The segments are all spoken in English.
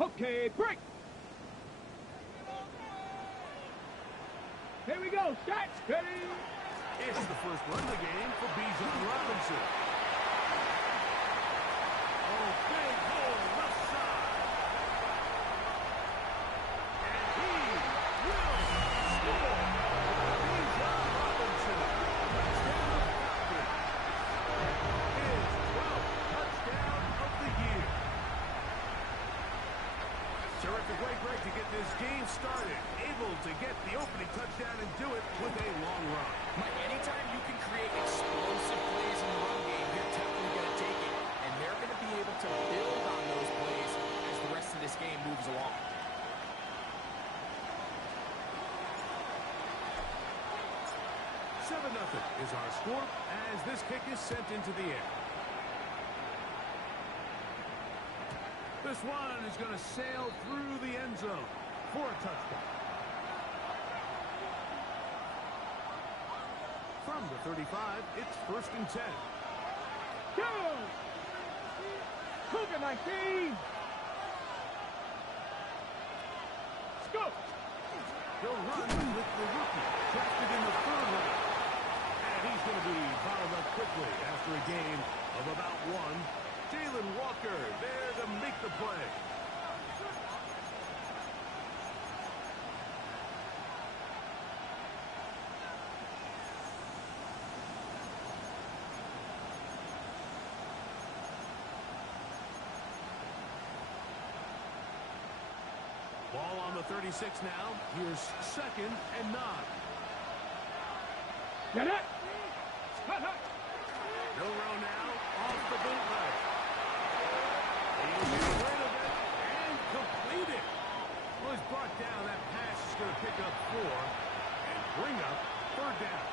Okay, break. Here we go. Shot. Ready. It's the first run of the game for Bijan Robinson. Oh, big hole left side. And he will score. Bijan Robinson. Touchdown Falcons. His 12th touchdown of the year. Terrific way, Greg, to get this game started. Able to get the opening touchdown and do it with a long run. Mike, anytime you can create explosive plays in the run game, you're definitely going to take it. And they're going to be able to build on those plays as the rest of this game moves along. Seven 0 is our score as this kick is sent into the air. This one is going to sail through the end zone for a touchdown. From the 35, it's 1st and 10. Go! Cougar 19. Scoop. He'll run with the rookie, drafted in the 3rd round. And he's going to be bottled up quickly after a gain of about 1. Jalen Walker there to make the play. Ball on the 36 now. Here's 2nd and 9. Get it. No row now off the bootleg. He'll get rid of it and complete it. Well, he's brought down. That pass is going to pick up 4 and bring up 3rd down.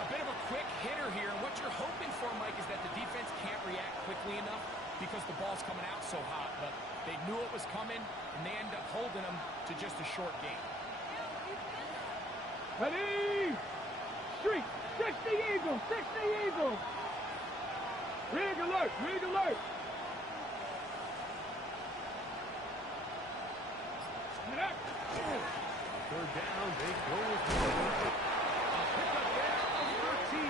A bit of a quick hitter here. And what you're hoping for, Mike, is that the defense can't react quickly enough because the ball's coming out so hot. But they knew it was coming, and they end up holding them to just a short game. Ready. Street. 60 Eagles. 60 Eagles. Rig alert. Rig alert. 3rd down, they go with one. A pickup there of 13.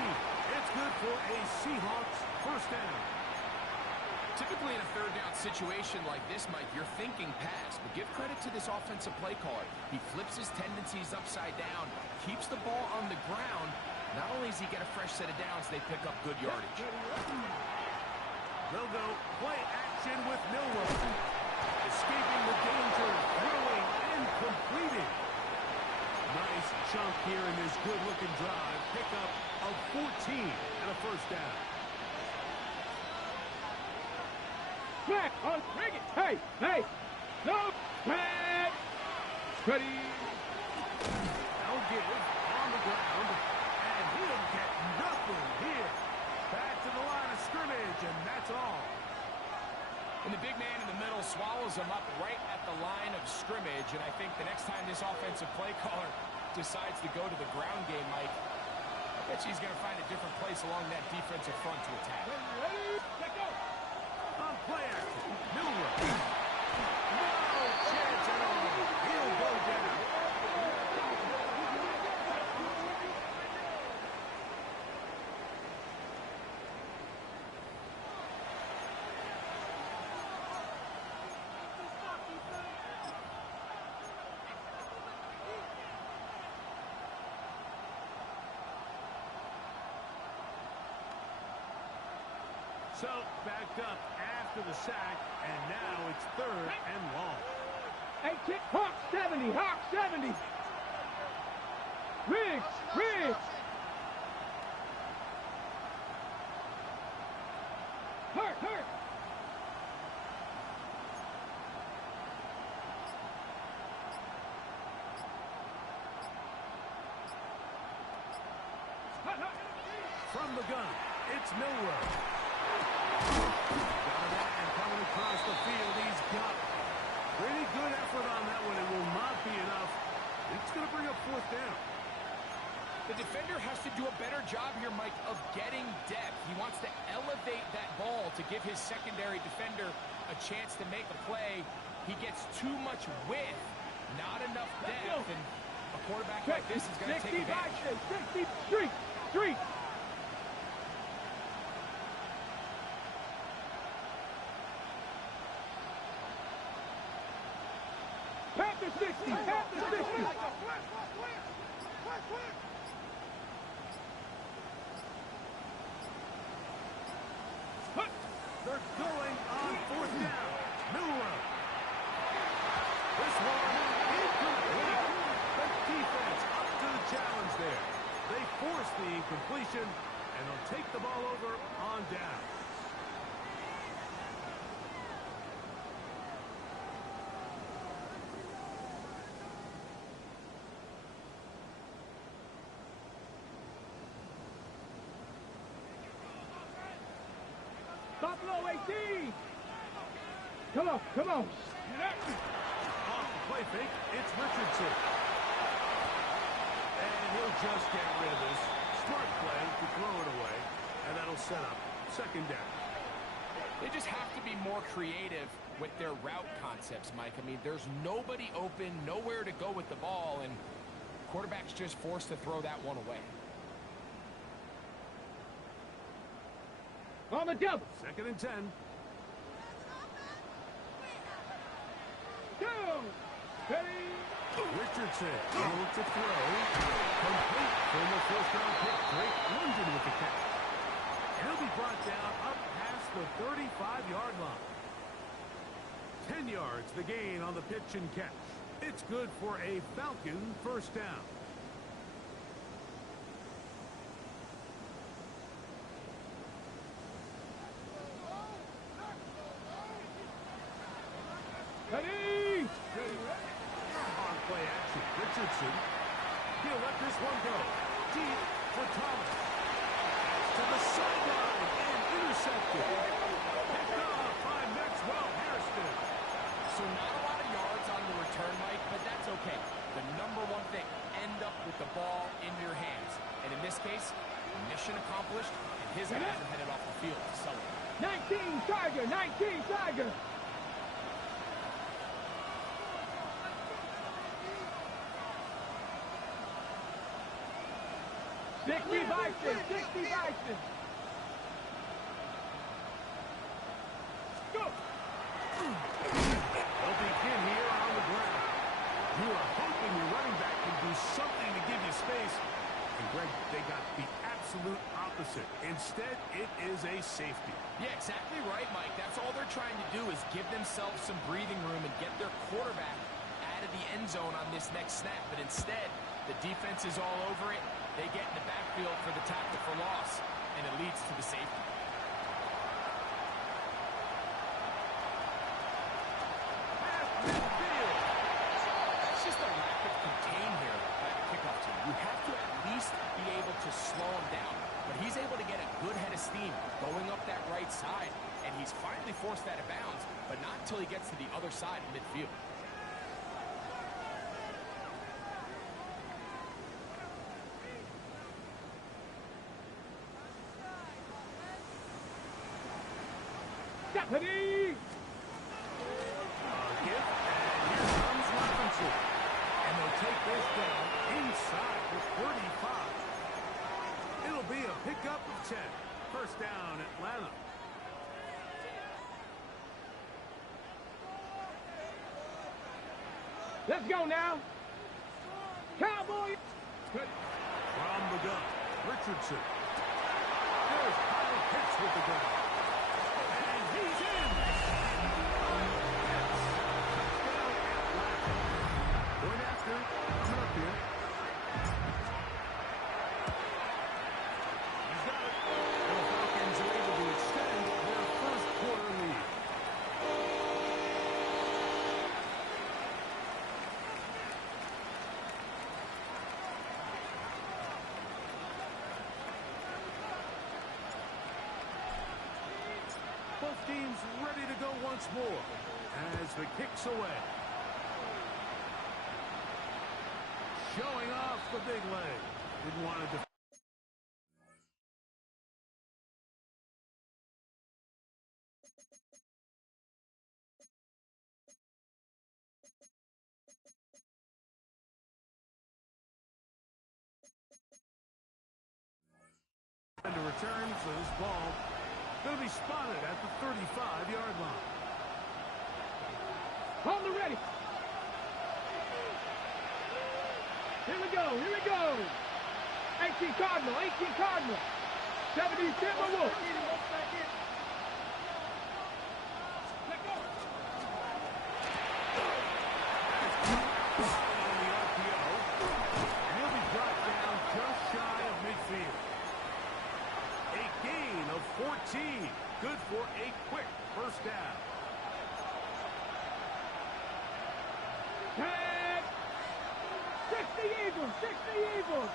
It's good for a Seahawks 1st down. Typically in a 3rd down situation like this, Mike, you're thinking pass, but give credit to this offensive play caller. He flips his tendencies upside down, keeps the ball on the ground. Not only does he get a fresh set of downs, they pick up good yardage. They'll go play action with Milroe. Escaping the danger, throwing and completing. Nice chunk here in this good-looking drive. Pickup of 14 and a 1st down. Back on rig it. Hey, hey. No. Back. Ready. Now give on the ground. And he'll get nothing here. Back to the line of scrimmage, and that's all. And the big man in the middle swallows him up right at the line of scrimmage. And I think the next time this offensive play caller decides to go to the ground game, Mike, I bet you he's going to find a different place along that defensive front to attack. Ready. Let go. On play action, Milroe. No chance at all. He'll go down. So, backed up after the sack, and now it's 3rd and long. Hey, kick. Hawk 70. Hawk 70. Riggs. Riggs. Hurt. Hurt. From the gun, it's Milroe. Got it and coming across the field, he's got it. Pretty good effort on that one. It will not be enough. It's going to bring up 4th down. The defender has to do a better job here, Mike, of getting depth. He wants to elevate that ball to give his secondary defender a chance to make a play. He gets too much width, not enough depth, and a quarterback like this is going to take advantage. 60, street. Panther 60, Panther 60. They're going on fourth down. Miller. This one incomplete. The defense up to the challenge there. They force the incompletion, and they'll take the ball over on down. Buffalo 18. Come on. Off the play fake, it's Richardson. And he'll just get rid of this. Smart play to throw it away, and that'll set up second down. They just have to be more creative with their route concepts, Mike. I mean, there's nobody open, nowhere to go with the ball, and quarterback's just forced to throw that one away. On the double. Second and 10. Down. Ready. Richardson able to throw. Complete former first-round pick Drake London with the catch. He'll be brought down up past the 35-yard line. 10 yards the gain on the pitch and catch. It's good for a Falcon first down. Ready. On play action, Richardson. He'll let this one go. Deep for Thomas. To the sideline and intercepted. Picked off by Maxwell Hairston. So not a lot of yards on the return, Mike, but that's okay. The number one thing, end up with the ball in your hands. And in this case, mission accomplished, and his guys are headed off the field to celebrate. 19 Tiger. Sixty Bison. Go. They'll begin here on the ground. You are hoping your running back can do something to give you space. And Greg, they got the absolute opposite. Instead, it is a safety. Yeah, exactly right, Mike. That's all they're trying to do is give themselves some breathing room and get their quarterback out of the end zone on this next snap. But instead, the defense is all over it. They get in the backfield for the tackle for loss, and it leads to the safety. That's just a lack of contain here by the kickoff team. You have to at least be able to slow him down. But he's able to get a good head of steam going up that right side, and he's finally forced that out of bounds, but not until he gets to the other side of midfield. Deputy. Give, and here comes Robinson. And they'll take this down inside the 35. It'll be a pickup of 10. First down, Atlanta. Let's go now. Cowboy. From the gun, Richardson. There's Kyle Pitts with the gun. And he's in. Touchdown, Atlanta. Point after, coming up here. He's got it. And the Falcons are able to extend their first quarter lead. Both teams ready to go once more as the kick's away. Showing off the big leg. Didn't want to And to return, so this ball going to be spotted at the 35-yard line. Hold it ready. Here we go. Here we go. 18 Cardinal. 18 Cardinal. 70 Timberwolves. A gain of 14. Good for a quick first down. Tag. 60 Eagles. 60 Eagles.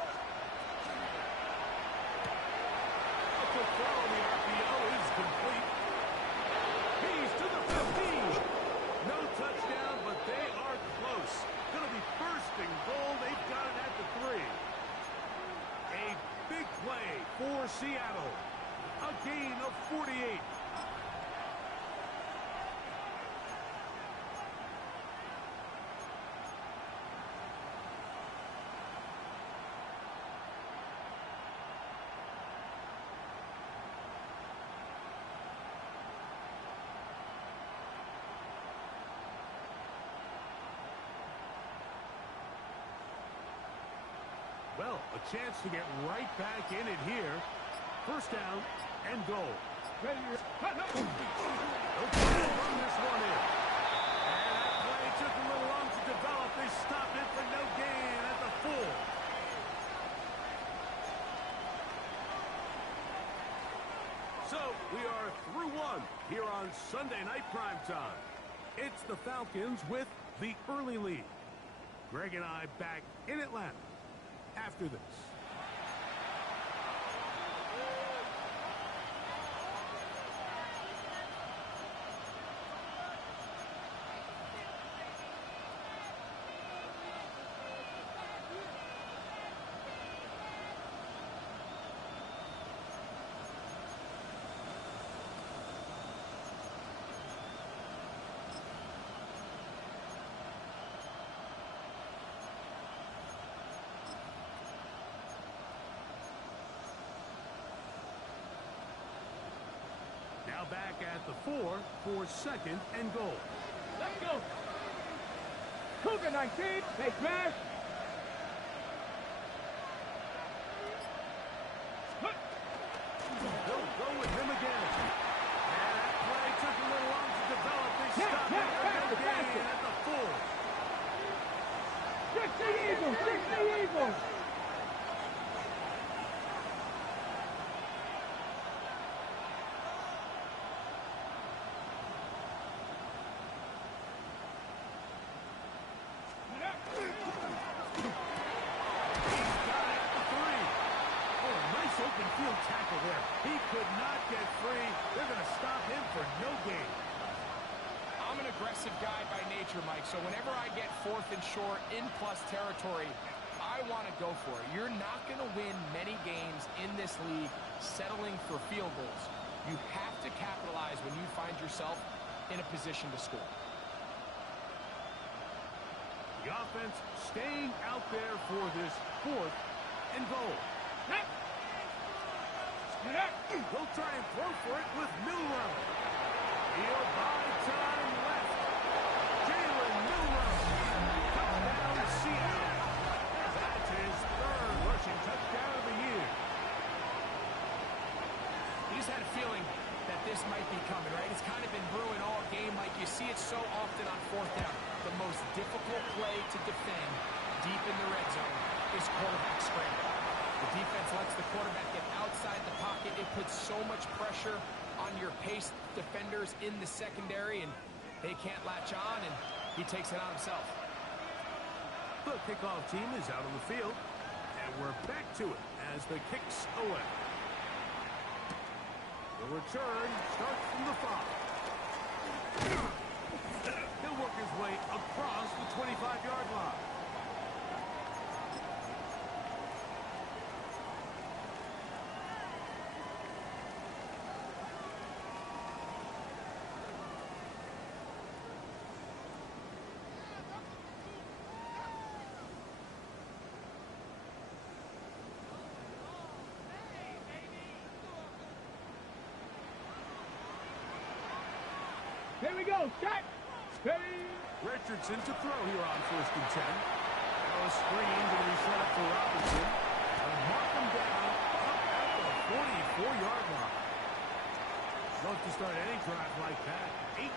The throw on the RPO is complete. He's to the 15. No touchdown, but they are close. Going to be first and goal. They've got it at the 3. A big play for Seattle. A gain of 48. Well, a chance to get right back in it here. First down and goal. Ready to cut. They'll run this one in. And that play took a little long to develop. They stopped it for no gain at the 4. So we are through one here on Sunday Night Primetime. It's the Falcons with the early lead. Greg and I back in Atlanta after this. Now back at the 4 for second and goal. Let's go. Cougar 19. They smash. They'll go with him again. And that play took a little long to develop. They stopped it for no gain at the 4. 60 Eagles. 60 Eagles. Open field tackle there. He could not get free. They're going to stop him for no gain. I'm an aggressive guy by nature, Mike, so whenever I get 4th and short in plus territory, I want to go for it. You're not going to win many games in this league settling for field goals. You have to capitalize when you find yourself in a position to score. The offense staying out there for this 4th and goal. They'll try and throw for it with Milroe. He'll buy time left. Jalen Milroe. Touchdown, Seattle. That's his 3rd rushing touchdown of the year. You just had a feeling that this might be coming, right? It's kind of been brewing all game. Like you see it so often on 4th down. The most difficult play to defend deep in the red zone is quarterback scramble. The defense lets the quarterback get outside the pocket. It puts so much pressure on your paced defenders in the secondary, and they can't latch on, and he takes it on himself. The kickoff team is out on the field, and we're back to it as the kick's away. The return starts from the 5. He'll work his way across the 25-yard line. we go. Set. Ready. Richardson to throw here on 1st and 10. Now a screen going to be set up for Robinson. And mark him down up at the 44-yard line. Love to start any drive like that.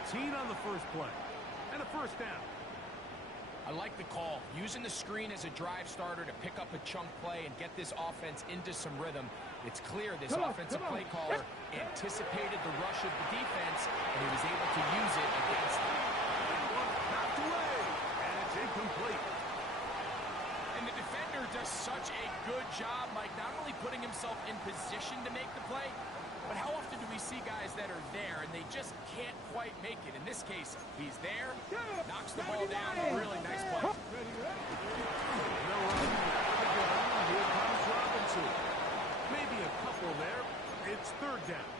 18 on the first play. And a 1st down. I like the call. Using the screen as a drive starter to pick up a chunk play and get this offense into some rhythm. It's clear this offensive play caller anticipated the rush of the defense, and he was able to use it against them. Knocked away, and it's incomplete. And the defender does such a good job, Mike, not only putting himself in position to make the play, but how often do we see guys that are there and they just can't quite make it? In this case, he's there, knocks the ball down, really nice play. Here comes Robinson. Maybe a couple there. It's 3rd down.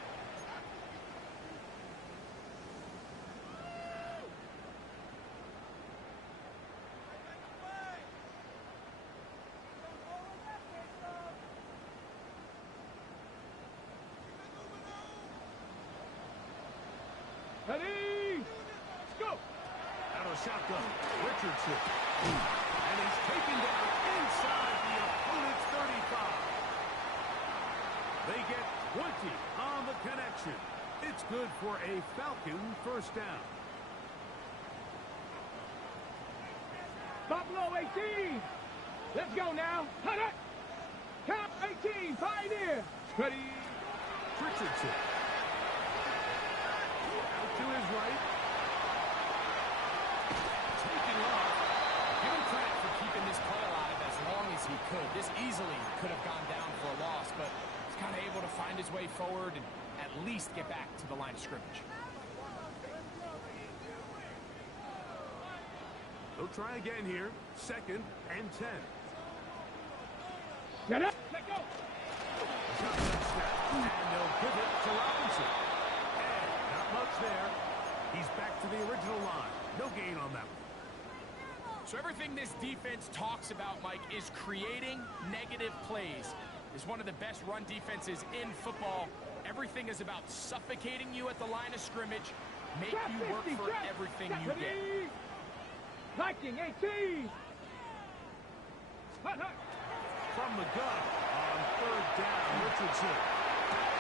Ready. Let's go. Out of shotgun. Richardson. And he's taken down inside the opponent's 35. They get 20 on the connection. It's good for a Falcon 1st down. Buffalo 18. Let's go now. Hut it. Count 18. Pioneer. Ready. Richardson. Out to his right. Taking off. Give him credit for keeping this play alive as long as he could. This easily could have gone down for a loss, but he's kind of able to find his way forward and at least get back to the line of scrimmage. They'll try again here. 2nd and 10. Get up. Let go. Shotgun snap, and they'll give it to Robinson. And not much there. He's back to the original line. No gain on that one. So everything this defense talks about, Mike, is creating negative plays. It's one of the best run defenses in football. Everything is about suffocating you at the line of scrimmage, make you work for everything you get. Viking 18. Hut, hut. From the gun on 3rd down, Richardson.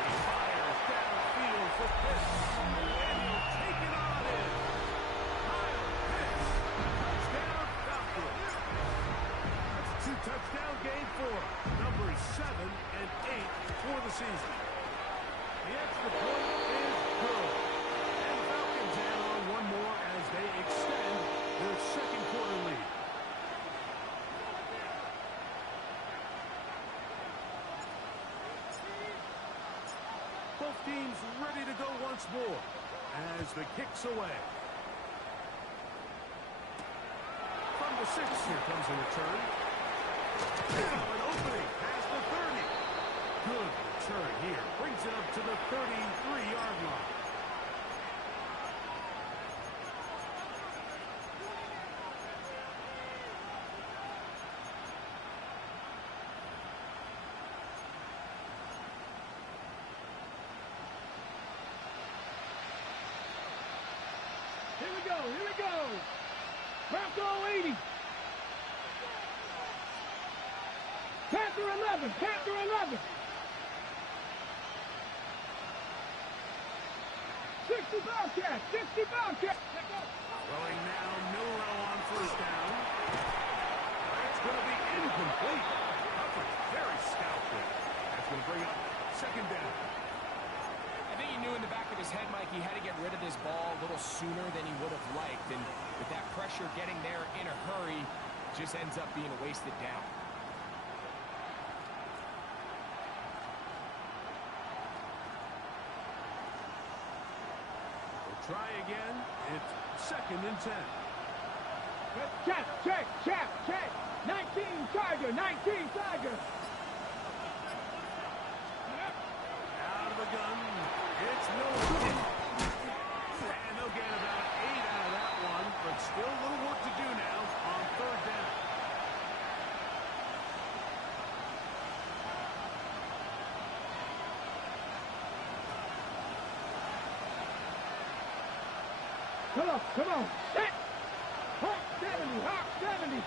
He fires downfield for Pitts. And he'll take it on in. Kyle Pitts. Touchdown, Falcons. That's a 2-touchdown game for numbers 7 and 8 for the season. The extra point is good. And the Falcons add on one more as they extend their 2nd quarter lead. Both teams ready to go once more as the kick's away. From the 6, here comes a return. Now an opening past the 30. Good return here. Brings it up to the 33-yard line. Here we go. Here we go. Bronco 80. Panther 11. Panther 11. 60 Bobcat. 60 Bobcat. Let go. Throwing now, Milrow on 1st down. That's going to be incomplete. Coverage very stout there. That's going to bring up 2nd down. I think he knew in the back of his head, Mike, he had to get rid of this ball a little sooner than he would have liked. And with that pressure getting there in a hurry, it just ends up being a wasted down. We'll try again. It's 2nd and 10. Check, check, check, check. 19 Tiger. 19 Tiger. Out of the gun. It's Milrow. And they'll get about 8 out of that one, but still a little work to do now on 3rd down. Come on. Set. Hawk 70. Hawk 70.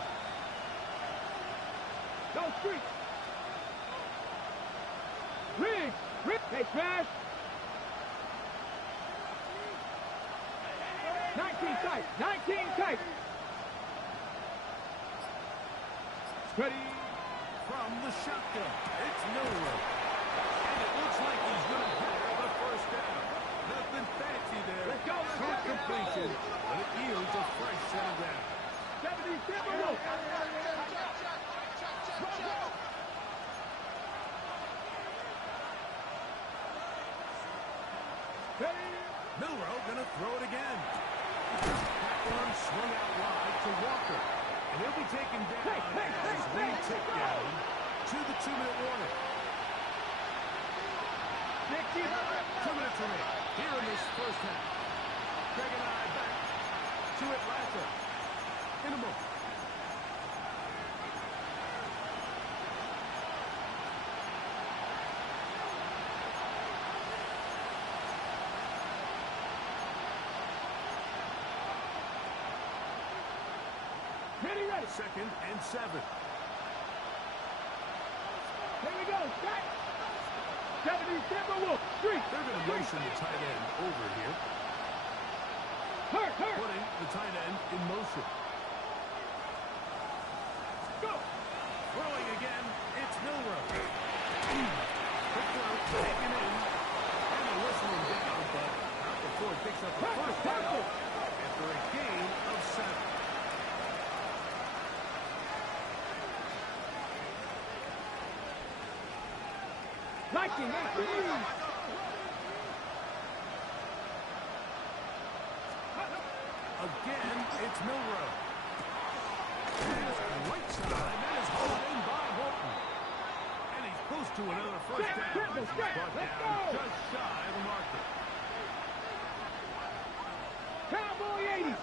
Go street. Riggs. Riggs. Hey, smash. 19 tight. 19 tight. Ready. From the shotgun, it's Milroe. And it looks like he's going to have the first down. Nothing fancy there. Let's go, let's Short go. completion, but it yields a fresh set of down. 70 Timberwolves. Ready. Milroe going to throw it again. That one swung out wide to Walker. And he'll be taken down as we tick down to the 2-minute warning. 2 minutes remain here in this first half. Greg and I back to Atlanta in a moment. Ready, ready. 2nd and 7. Here we go. Set. 70 Timberwolves. Street. They're going to motion the tight end over here, Hurt. putting the tight end in motion. Go. Throwing again, it's Milroe. Quick throw, taken in, and a whistling down, but not before he picks up the first down after a gain of 7. Liking it. Again, it's Milroe. Pass right side, that is hauled in by Holton. And he's close to another first down. He's brought down just shy of the marker. Cowboy 80.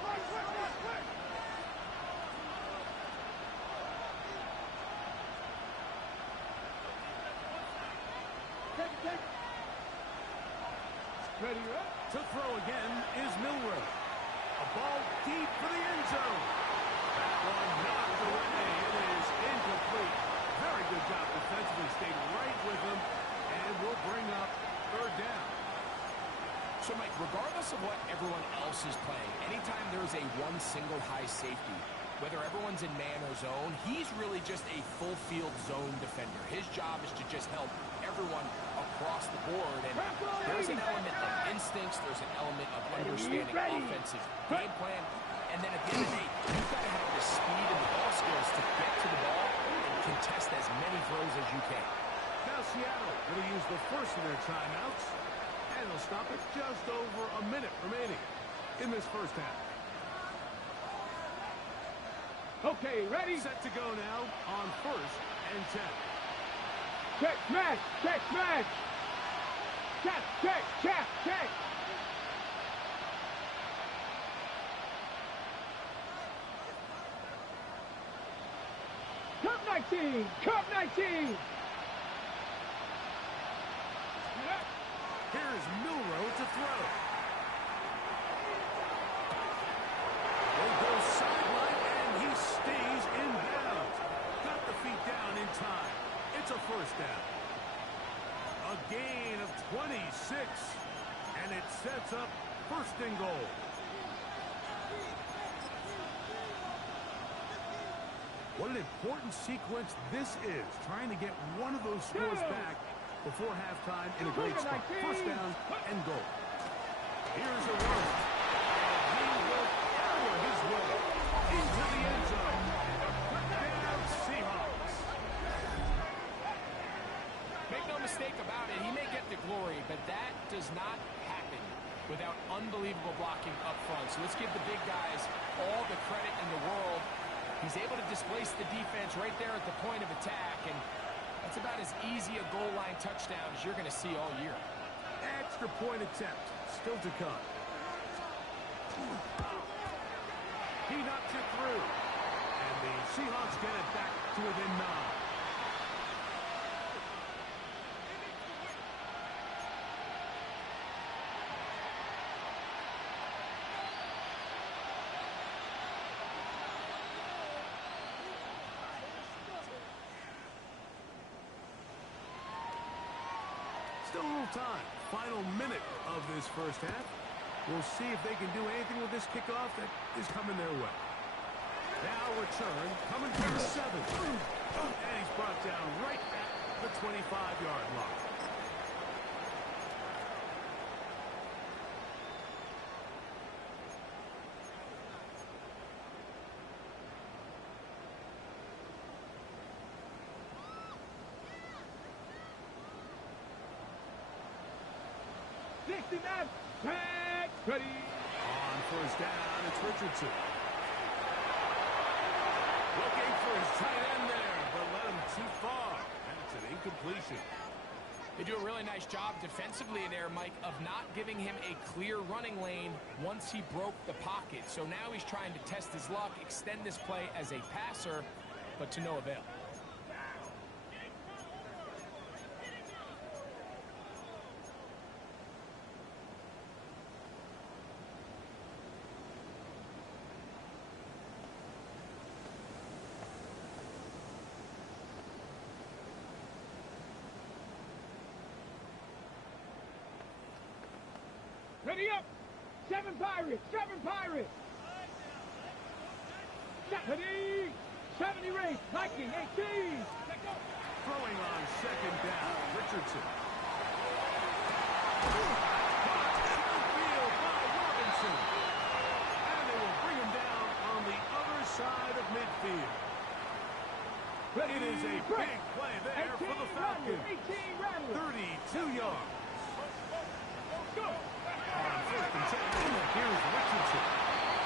Ready, up. To throw again is Milroe. A ball deep for the end zone. That one knocked away. It is incomplete. Very good job defensively. Stayed right with him. And will bring up 3rd down. So, Mike, regardless of what everyone else is playing, anytime there's a one single high safety, whether everyone's in man or zone, he's really just a full field zone defender. His job is to just help everyone across the board. And there's an element of instincts, there's an element of understanding offensive game plan. And then at the end of the day, you've got to have the speed and the ball skills to get to the ball and contest as many throws as you can. Now Seattle will use the first of their timeouts. And they'll stop it just over a minute remaining in this first half. Okay, ready. Set to go now on 1st and 10. Check, smash. Check, smash. Check. Cup 19. Cup 19. Here's Milroe to throw. They go sideline, and he stays in bounds. Got the feet down in time. It's a first down. A gain of 26, and it sets up 1st and goal. What an important sequence this is, trying to get one of those scores back before halftime in a great spot. 1st down and goal. Here's a run. And he will power his way into the end zone. Touchdown Seahawks. Make no mistake about it, he may get the glory, but that does not happen without unbelievable blocking up front. So let's give the big guys all the credit in the world. He's able to displace the defense right there at the point of attack, and that's about as easy a goal line touchdown as you're going to see all year. Extra point attempt still to come. He knocks it through. And the Seahawks get it back to within 9. Still a little time. Final minute of this first half. We'll see if they can do anything with this kickoff that is coming their way. Now return, coming from the 7. And he's brought down right at the 25-yard line. Ready. On first down, it's Richardson. Looking for his tight end there, but led him too far. And it's an incompletion. They do a really nice job defensively in there, Mike, of not giving him a clear running lane once he broke the pocket. So now he's trying to test his luck, extend this play as a passer, but to no avail. Ready up. 7 Pirates. 7 Pirates. Ready. 70 race. Viking 18. Throwing on second down, Richardson. Field by Robinson. And they will bring him down on the other side of midfield. It is a big play there for the Falcons. 32 yards. Go. On first and 10, here's Richardson.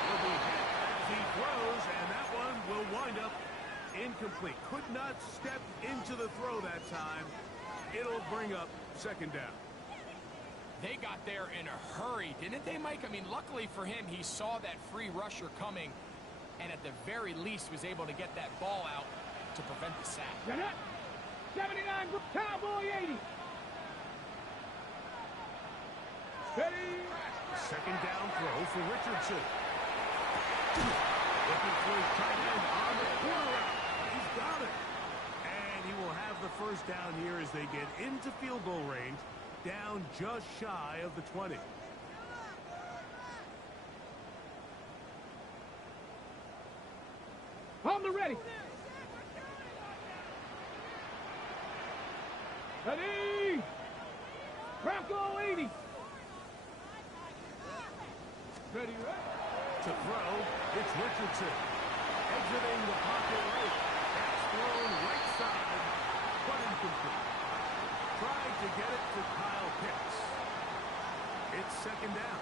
Will be hit as he throws, and that one will wind up incomplete. Could not step into the throw that time. It'll bring up second down. They got there in a hurry, didn't they, Mike? I mean, luckily for him, he saw that free rusher coming, and at the very least was able to get that ball out to prevent the sack. 79, Cowboy 80. Ready. Second down throw for Richardson. Looking for his tight end on the corner route. He's got it. And he will have the first down here as they get into field goal range, down just shy of the 20. On the ready. Ready. Bronco 80. Ready, To throw, it's Richardson. Exiting the pocket right. That's thrown right side, but incomplete. Trying to get it to Kyle Pitts. It's second down.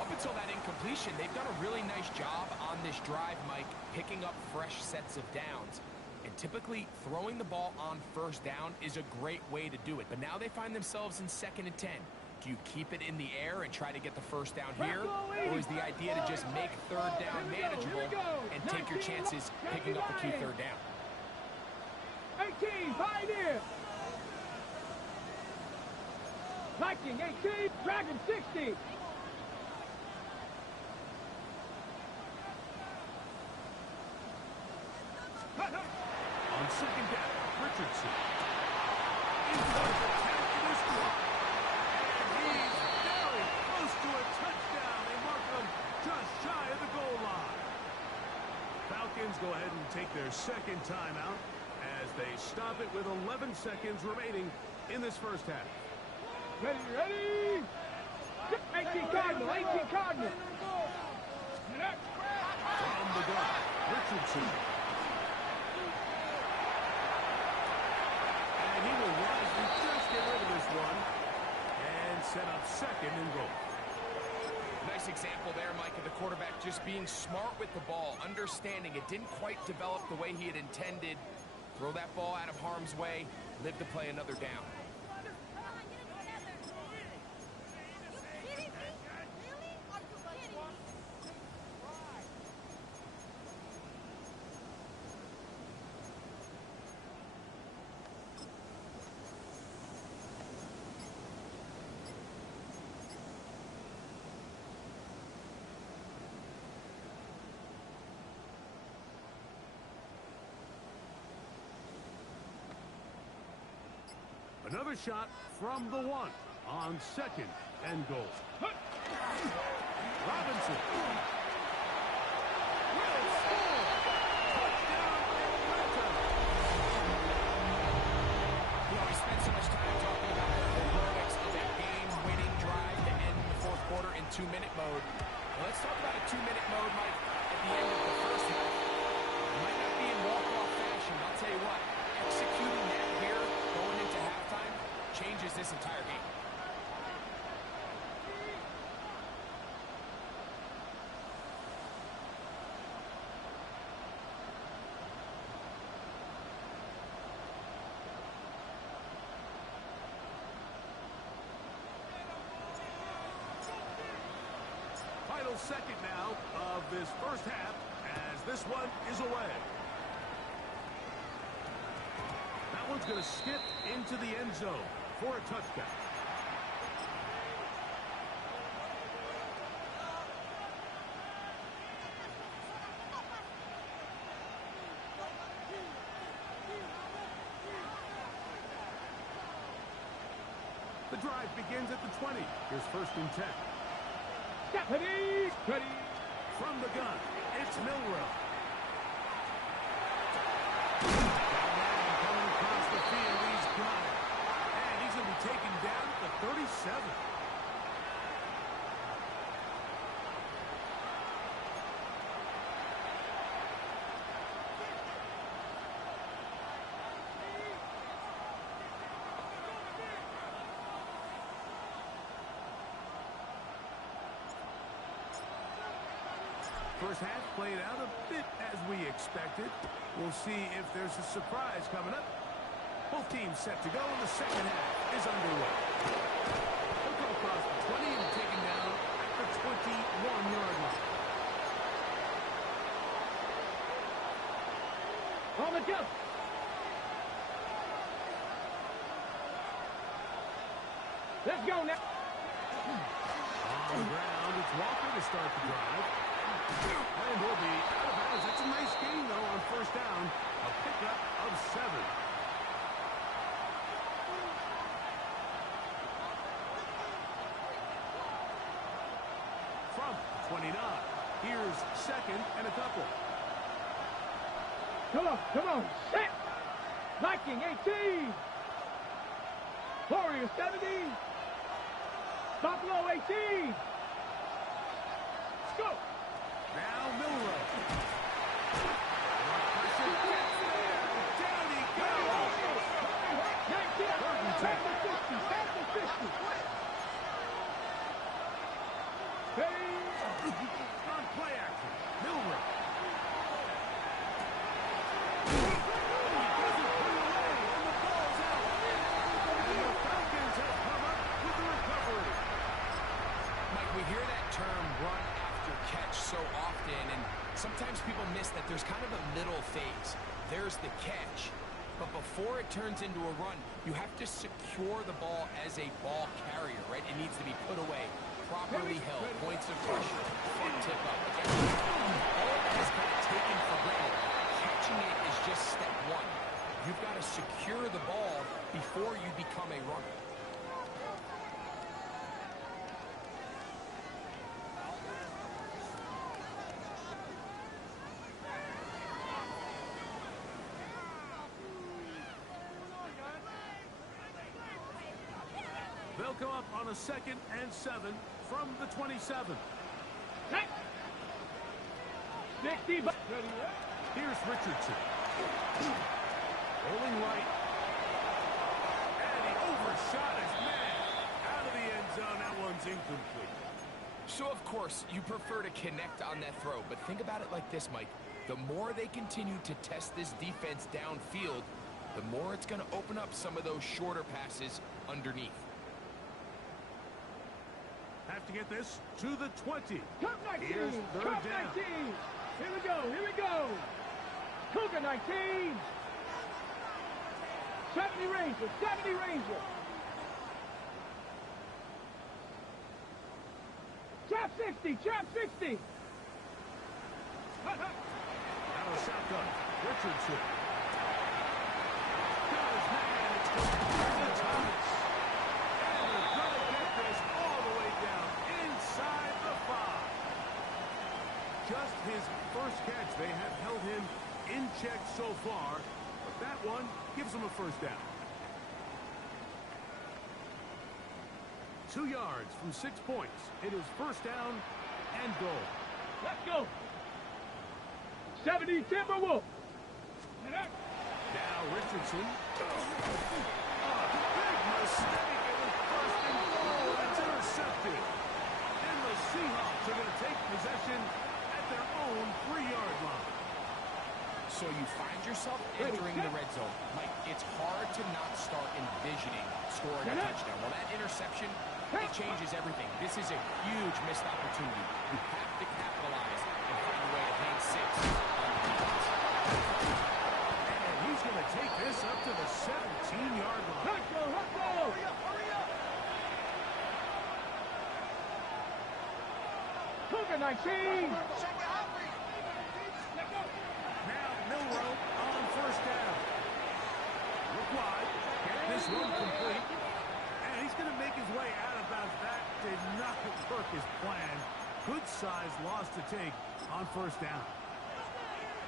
Up until that incompletion, they've done a really nice job on this drive, Mike, picking up fresh sets of downs. And typically, throwing the ball on first down is a great way to do it. But now they find themselves in 2nd and 10. Do you keep it in the air and try to get the first down here? Or is the idea to just make third down manageable and take your chances picking up a key third down? 18, Pioneer. Viking 18, Dragon 60. On second down, Richardson. Inside the 10, it is caught. And he's very close to a touchdown. They mark him just shy of the goal line. Falcons go ahead and take their second timeout as they stop it with 11 seconds remaining in this first half. Ready, ready. 18 Cardinal, 18 Cardinal. From the gun, Richardson. And he will wisely just get rid of this one and set up second and goal. Nice example there, Mike, of the quarterback just being smart with the ball, understanding it didn't quite develop the way he had intended. Throw that ball out of harm's way, live to play another down. Another shot from the 1 on 2nd and goal. Robinson. Will score. Touchdown, Atlanta. You know, we spent so much time talking about the heroics of that game-winning drive to end the fourth quarter in 2-minute mode. Well, let's talk about a 2-minute mode, Mike, at the end of the first half. It might not be in walk-off fashion, but I'll tell you what, executing that here going into halftime changes this entire game. Final second now of this first half as this one is away. That one's going to skip into the end zone for a touchdown. The drive begins at the 20. Here's 1st and 10. Stephanie, ready. From the gun, it's Milroe. Coming across the field, he's got it. And he's going to be taken down at the 37. First half played out a bit as we expected. We'll see if there's a surprise coming up. Both teams set to go, and the second half is underway. He'll go across the 20 and taken down at the 21-yard line. On the jump. Let's go now. On the ground, it's Walker to start the drive. And he'll be out of bounds. That's a nice gain, though, on 1st down. A pickup of 7. From 29. Here's 2nd and a couple. Come on, set. Viking 18. Warrior 70. Buffalo 18. Let's go. Now Milroe. Pressure gets there. Down he goes. 19. Back to 50. Back to 50. Hey. On play action. Milroe. We hear that term run after catch so often, and sometimes people miss that there's kind of a middle phase. There's the catch, but before it turns into a run, you have to secure the ball as a ball carrier, right? It needs to be put away, properly held, points of pressure, foot tip up. All of that is kind of taken for granted. Catching it is just step one. You've got to secure the ball before you become a runner. They'll come up on a 2nd and 7 from the 27. 60. Here's Richardson. Rolling right. And he overshot his man. Out of the end zone. That one's incomplete. So, of course, you prefer to connect on that throw, but think about it like this, Mike. The more they continue to test this defense downfield, the more it's going to open up some of those shorter passes underneath. Have to get this to the 20. Cup 19. Here's 3rd Cup down. 19. Here we go. Here we go. Cougar 19. 70 Ranger. 70 Ranger. Trap 60. Trap 60. Now a shotgun. Richardson. Got his man. It's going to the top. his first catch. They have held him in check so far, but that one gives him a first down. 2 yards from 6 points. It is first down and goal. Let's go. 70 Timberwolves. Now Richardson. A big mistake. It was first and goal, and it's intercepted. And the Seahawks are going to take possession at their own 3-yard line. So you find yourself entering the red zone. Mike, it's hard to not start envisioning scoring a touchdown. Well, that interception, it changes everything. This is a huge missed opportunity. You have to capitalize and find a way to hang 6 on the defense. And he's going to take this up to the 17-yard line. Let's go, let's go. Hurry up, hurry up. Cougar 19. Now Milroe on first down. Look wide. Get this one complete. And he's going to make his way out of bounds. That did not work as planned. Good size loss to take on first down.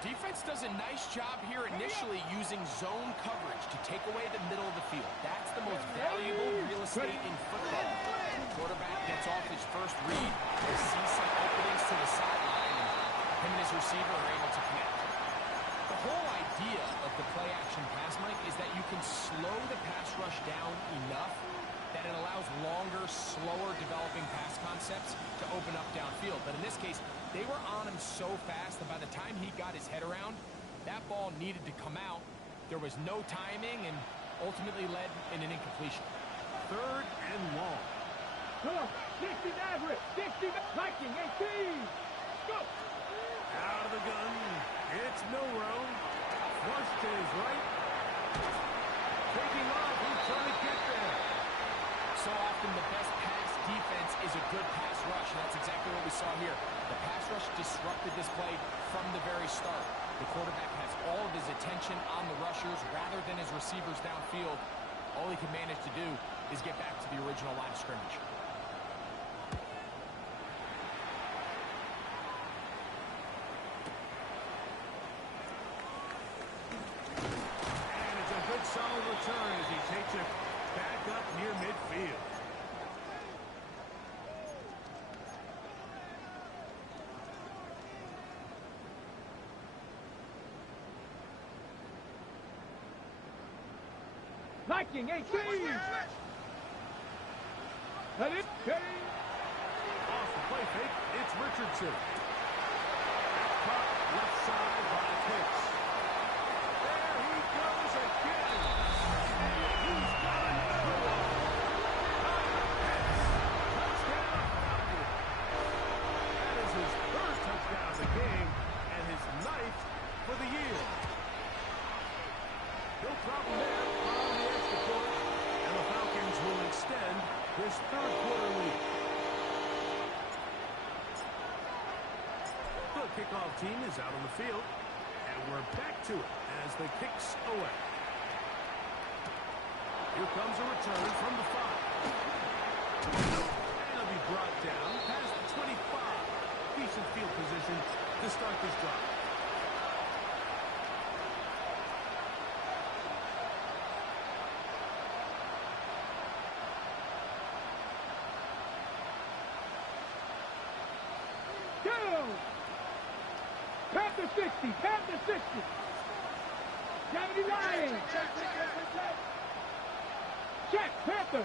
Defense does a nice job here initially using zone coverage to take away the middle of the field. That's the most valuable real estate in football. Quarterback gets off his first read and sees some openings to the sideline, and him and his receiver are able to connect. The whole idea of the play-action pass, Mike, is that you can slow the pass rush down enough that it allows longer, slower developing pass concepts to open up downfield. But in this case, they were on him so fast that by the time he got his head around, that ball needed to come out. There was no timing and ultimately led in an incompletion. 3rd and long. Come on, 60 Maverick, 60 Viking 18. Go. Out of the gun. It's Milroe. Flush to his right. Taking off. He's trying to get there. So often the best pass defense is a good pass rush, and that's exactly what we saw here. The pass rush disrupted this play from the very start. The quarterback has all of his attention on the rushers rather than his receivers downfield. All he can manage to do is get back to the original line of scrimmage. And it's a good solid return as he takes it back up near midfield. Viking 18. Let it carry. Off the play fake, it's Richardson. Caught left side by Pitts. There he goes again. And he's got another one. Touchdown Falcons. That is his 3rd touchdown of the game and his 9th for the year. No problem there on the extra point, and the Falcons will extend this 3rd quarter lead. The kickoff team is out on the field, and we're back to it as the kicks away. Here comes a return from the 5. And it'll be brought down past the 25. Decent field position to start this drive. Panther 60, Panther 60. 70 Lions. Check, Panther.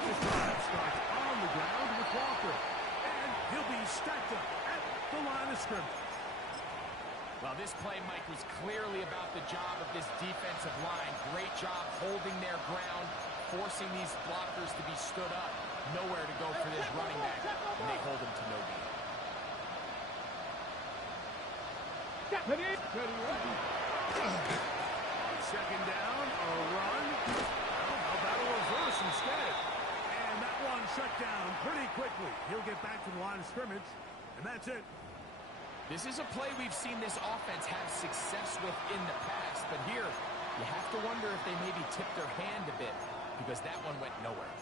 This drive starts on the ground with Walker. And he'll be stacked up at the line of scrimmage. Well, this play, Mike, was clearly about the job of this defensive line. Great job holding their ground, forcing these blockers to be stood up. Nowhere to go for this running back, and they hold him to no gain. Second down, a run. How about a reverse instead? And that one shut down pretty quickly. He'll get back to the line of scrimmage, and that's it. This is a play we've seen this offense have success with in the past, but here you have to wonder if they maybe tipped their hand a bit, because that one went nowhere.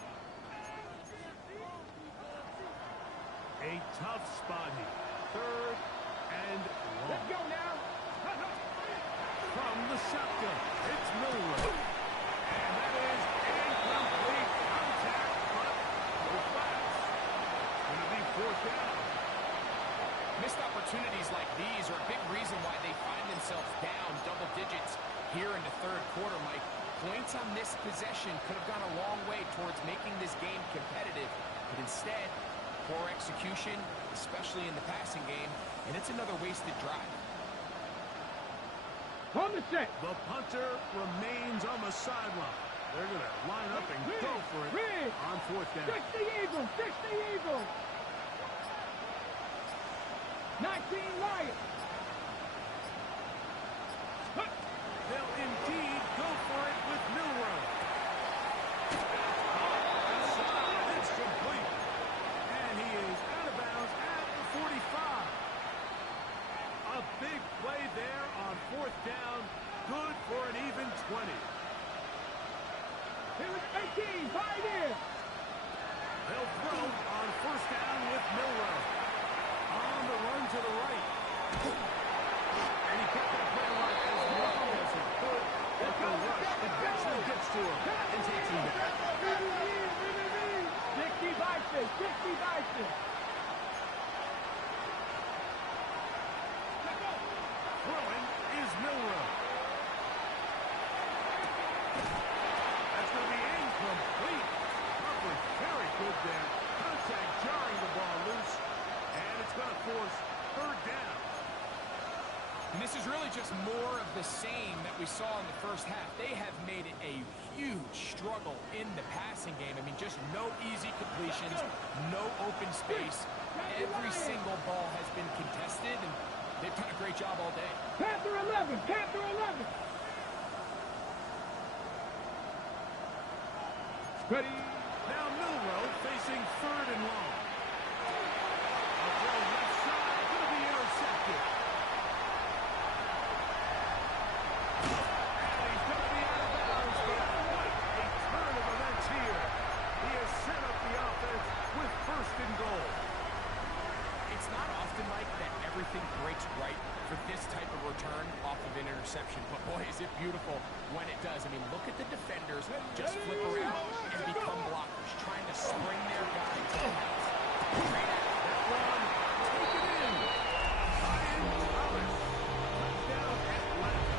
A tough spot here. Third and long. Let's go now. From the shotgun, it's Milroe. And that is incomplete contact, but no flags. Going to be fourth down. Missed opportunities like these are a big reason why they find themselves down double digits here in the third quarter, Mike. Points on this possession could have gone a long way towards making this game competitive, but instead, poor execution, especially in the passing game, and it's another wasted drive. On the set. The punter remains on the sideline. They're going to line up and go for it on fourth down. 60 Eagles, 60 Eagles. 19 Lions. They'll indeed go for it with Milroe. It's complete. And he is out of bounds at the 45. A big play there on fourth down. Good for an even 20. Here is 18, 5 in. They'll throw on first down with Milroe. On the run to the right. And he kept that play alive as long as he could. But the rush eventually gets to him and takes him down. 60 Bison, 60 Bison. Throwing is Milroe. That's going to be incomplete. Coverage very good there. Contact jarring the ball loose. And it's going to force third down. And this is really just more of the same that we saw in the first half. They have made it a huge struggle in the passing game. I mean, just no easy completions, no open space. Every single ball has been contested, and they've done a great job all day. Panther 11, Panther 11. Ready. Now Milroe facing third and long. A throw left side, going to be intercepted. And he's going to be out of bounds, but what a turn of events here. He has set up the offense with first and goal. It's not often, Mike, that everything breaks right for this type of return off of an interception. But, boy, is it beautiful when it does. I mean, look at the defenders just flip around and become blockers, trying to spring their guy to the house. Great out. That one, take it in. Ryan Thomas. Touchdown Atlanta.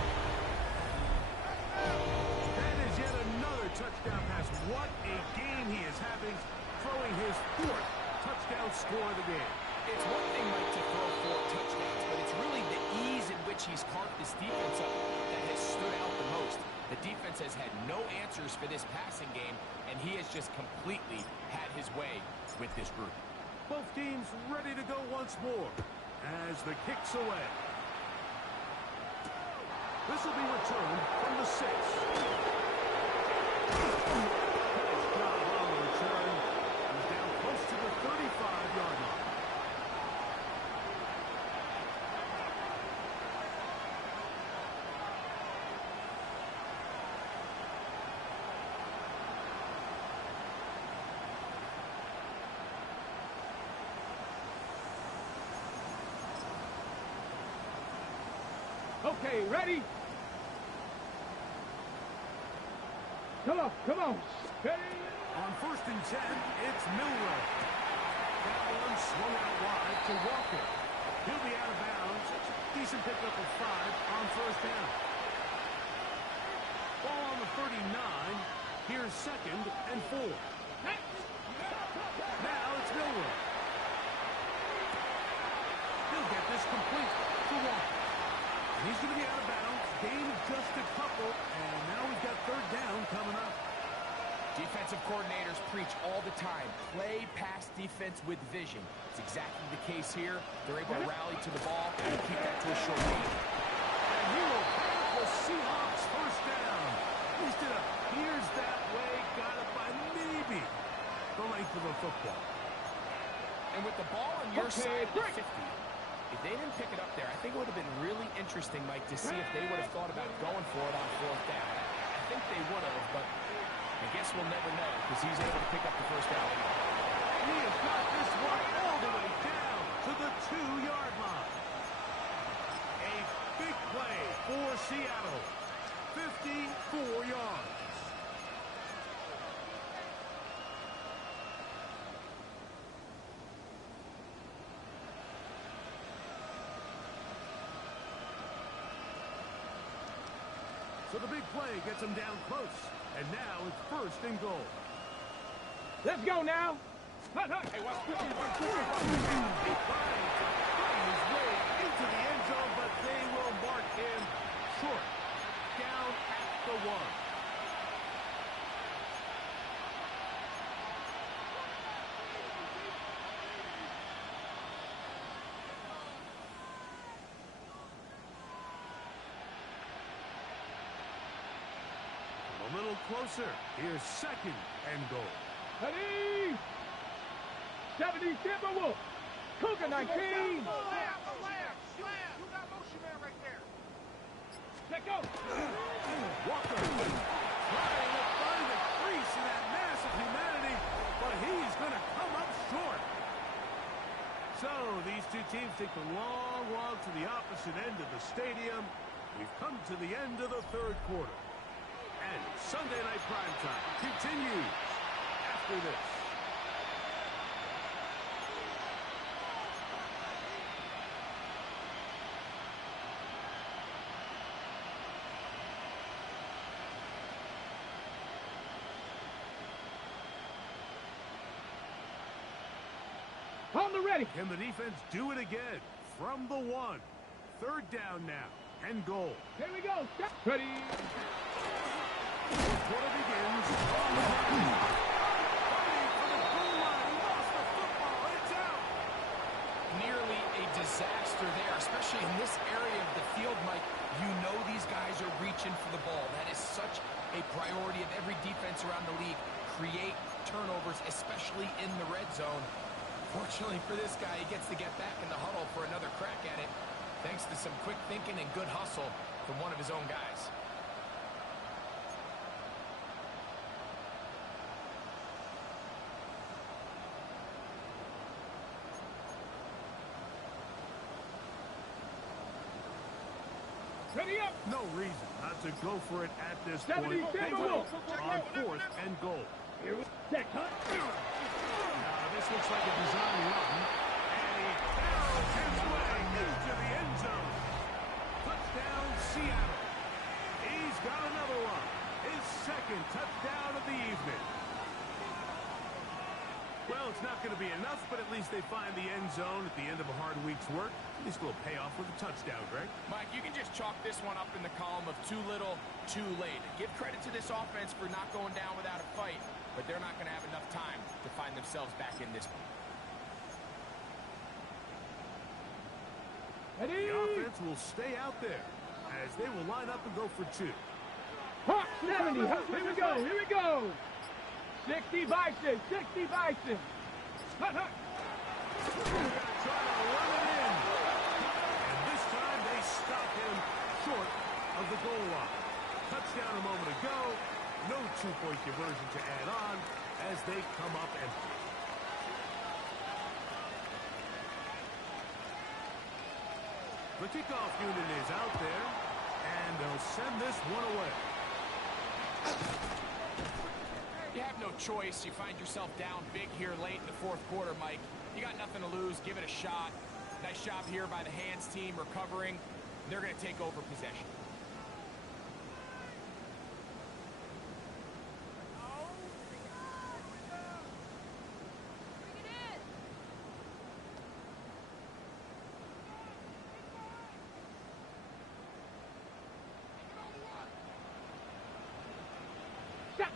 That is yet another touchdown pass. What a game he is having, throwing his fourth touchdown score of the game. It's one thing, Mike, to throw 4 touchdowns, but it's really the ease in which he's carved this defense up that has stood out the most. The defense has had no answers for this passing game, and he has just completely had his way with this group. Both teams ready to go once more as the kick's away. This will be returned from the 6. Nice job on the return. He's down close to the 35-yard line. Okay, ready? Come on, come on. Ready? On first and 10, it's Milroe. That one swung out wide to Walker. He'll be out of bounds. It's a decent pickup of 5 on first down. Ball on the 39. Here's second and 4. Now it's Milroe. He'll get this complete to Walker. He's going to be out of bounds. Gain just a couple, and now we've got third down coming up. Defensive coordinators preach all the time, play pass defense with vision. It's exactly the case here. They're able to rally to the ball and keep that to a short game. And he will have the Seahawks first down. At least it appears that way. Got it by maybe the length of a football. And with the ball on your side of the 50, if they didn't pick it up there, I think it would have been really interesting, Mike, to see if they would have thought about going for it on fourth down. I think they would have, but I guess we'll never know because he's able to pick up the first down. He has got this one all the way down to the 2-yard line. A big play for Seattle. 54 yards. So the big play gets him down close. And now it's 1st and goal. Let's go now. Hut, hut. Hey, what's trying to find his way into the end zone, but they will mark him short. Down at the 1. A little closer. Here's 2nd and goal. Ready? 70 Timberwolves. Cougar 19. You got motion man right there. Let go. Walker trying to find a crease in that mass of humanity, but he's going to come up short. So these two teams take the long walk to the opposite end of the stadium. We've come to the end of the 3rd quarter. And Sunday Night Primetime continues after this. On the ready. Can the defense do it again? From the 1. 3rd down now. And goal. Here we go. Step. Ready. Quarter begins on the ground. Fighting for the goal line. He lost the football. It's out. Nearly a disaster there, especially in this area of the field, Mike. You know these guys are reaching for the ball. That is such a priority of every defense around the league. Create turnovers, especially in the red zone. Fortunately for this guy, he gets to get back in the huddle for another crack at it, thanks to some quick thinking and good hustle from one of his own guys. Ready up. No reason not to go for it at this 70 point. Timberwolves. On 4th and goal. Here we go. This looks like a design run. And he barrels his way into the end zone. Touchdown, Seattle. He's got another one. His 2nd touchdown of the evening. Well, it's not going to be enough, but at least they find the end zone at the end of a hard week's work. At least will pay off with a touchdown, Greg. Mike, you can just chalk this one up in the column of too little, too late. Give credit to this offense for not going down without a fight, but they're not going to have enough time to find themselves back in this one. Ready. The offense will stay out there as they will line up and go for 2. Hawk 70. Here we go. Here we go. 60 Bison. 60 Bison. Hut, hut. They're going to try to run it in. And this time they stop him short of the goal line. Touchdown a moment ago. No 2-point conversion to add on as they come up empty. The kickoff unit is out there, and they'll send this one away. You have no choice. You find yourself down big here late in the 4th quarter, Mike. You got nothing to lose. Give it a shot. Nice job here by the hands team recovering. They're going to take over possession.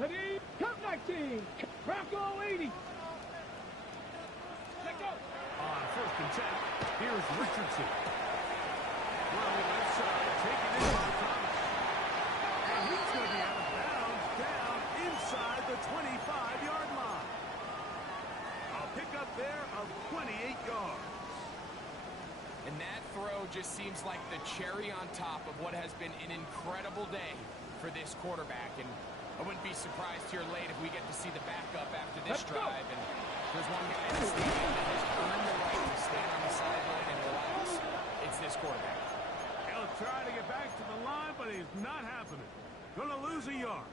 Ready. Cup 19. Bronco 80. Let go. On 1st and 10, here's Richardson. Running left side, taking it by Thomas. And he's going to be out of bounds, down inside the 25-yard line. A pickup there of 28 yards. And that throw just seems like the cherry on top of what has been an incredible day for this quarterback. And I wouldn't be surprised here late if we get to see the backup after this drive. And There's one guy in the stadium that has earned the right to stand on the sideline and relax. It's this quarterback. He'll try to get back to the line, but it's not happening. Gonna lose a yard.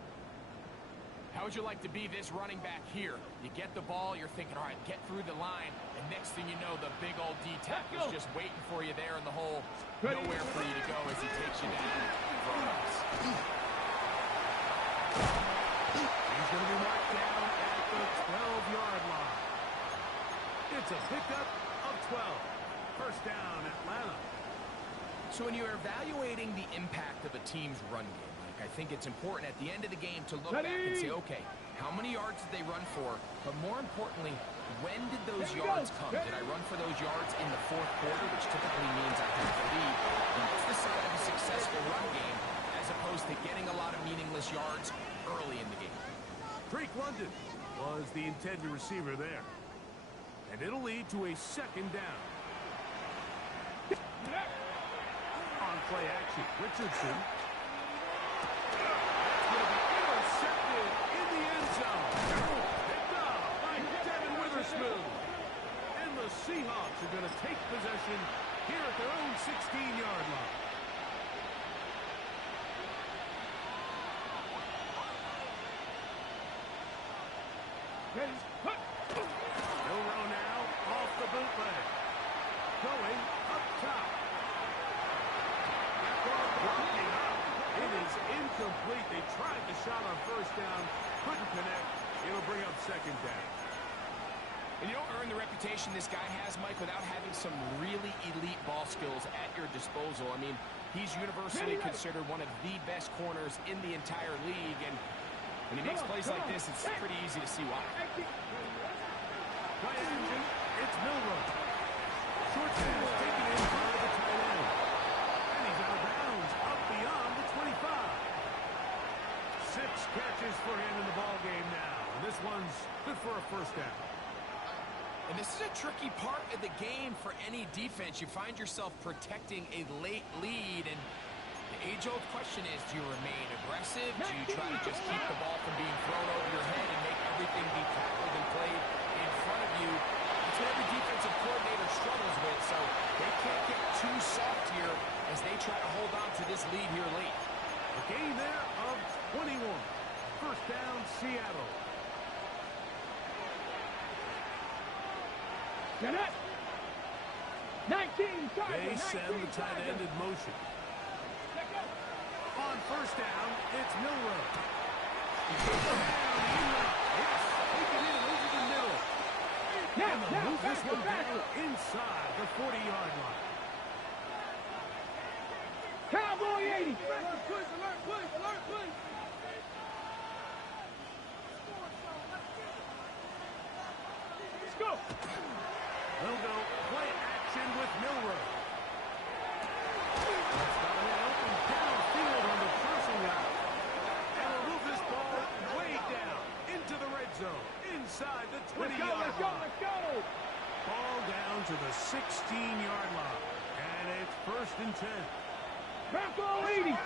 How would you like to be this running back here? You get the ball, you're thinking, all right, get through the line, and next thing you know, the big old D tackle's just waiting for you there in the hole. Nowhere for you to go as he takes you down for a loss. He's going to be marked down at the 12-yard line. It's a pickup of 12. First down, Atlanta. So when you're evaluating the impact of a team's run game, I think it's important at the end of the game to look back and say, okay, how many yards did they run for? But more importantly, when did those yards come? Did I run for those yards in the fourth quarter, which typically means I have the lead? And that's the sign of a successful run game, as opposed to getting a lot of meaningless yards early in the game. Drake London was the intended receiver there. And it'll lead to a second down. On play action, Richardson. In the end zone. Picked up by Devin Witherspoon. And the Seahawks are going to take possession here at their own 16-yard line. Milroe now off the bootleg. Going up top. Blocking up. It is incomplete. They tried the shot on first down. Couldn't connect. It'll bring up second down. And you don't earn the reputation this guy has, Mike, without having some really elite ball skills at your disposal. I mean, he's universally considered one of the best corners in the entire league. And when he makes plays like this, it's pretty easy to see why. Play action. It's Milroe. Short pass taken in by the tight end. And he's out of bounds. Up beyond the 25. 6 catches for him in the ball game now. And this one's good for a first down. And this is a tricky part of the game for any defense. You find yourself protecting a late lead, and the age-old question is, do you remain aggressive? Do you try to just keep the ball from being thrown over your head and make everything be tackled and played in front of you? That's what every defensive coordinator struggles with, so they can't get too soft here as they try to hold on to this lead here late. A gain there of 21. First down, Seattle. Get it! 19, They send the tight end in motion. On first down, it's Milroe. He's going down. Yes, take it in over the middle. And they'll move this one down inside the 40-yard line. Cowboy 80. Alert, push, alert, push, alert, push. Let's go. They'll go play action with Milroe. That's got an open downfield on the crossing route. And we'll move this ball way down into the red zone, inside the 20-yard line. Let's go, let's go. Ball down to the 16-yard line. And it's first and 10. Bronco 80.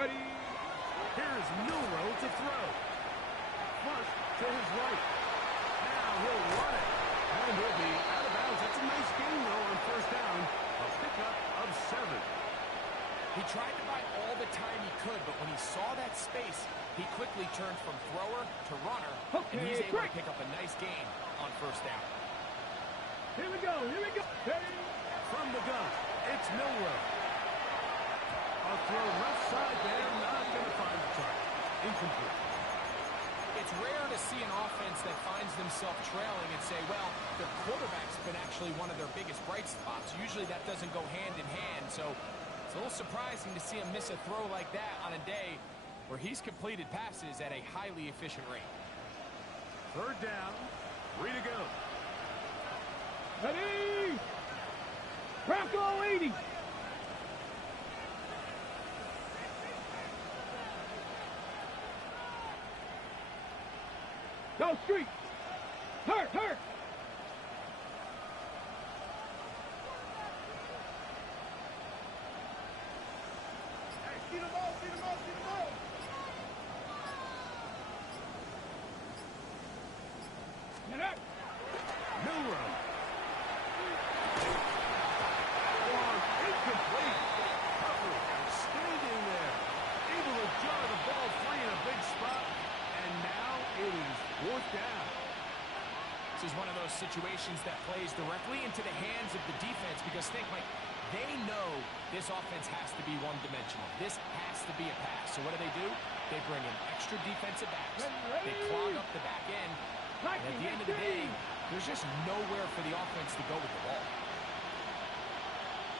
Ready. Here's Milroe to throw. Flush to his right. Now he'll run it. And he'll be out of bounds. That's a nice gain, though, on first down. A pickup of 7. He tried to buy all the time he could, but when he saw that space, he quickly turned from thrower to runner, and he's able to pick up a nice gain on first down. Here we go, here we go. Ready. From the gun, it's Milroe. A throw left side there, not going to find the target. Incomplete. It's rare to see an offense that finds themselves trailing and say, well, their quarterback's been actually one of their biggest bright spots. Usually that doesn't go hand in hand, so it's a little surprising to see him miss a throw like that on a day where he's completed passes at a highly efficient rate. Third down, 3 to go. Ready. Bronco 80. Go street. Hurt, hurt. Hey, see the ball, see the ball, see the ball. situations that plays directly into the hands of the defense because think, Mike, they know this offense has to be one-dimensional. This has to be a pass. So what do? They bring in extra defensive backs. They clog up the back end. And at the end of the day, there's just nowhere for the offense to go with the ball.